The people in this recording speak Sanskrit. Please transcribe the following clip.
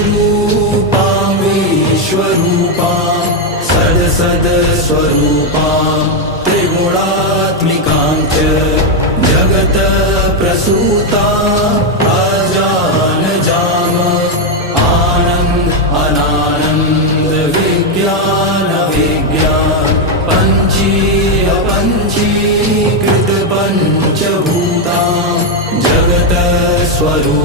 चिद्रूपां विश्वरूपां सदसदस्वरूपां त्रिगुणात्मिकां च जगत्प्रसूतां अजानजाम आनन्द अनानन्द विज्ञान विज्ञान पञ्चीकृत पञ्चभूतां जगतस्वरूपां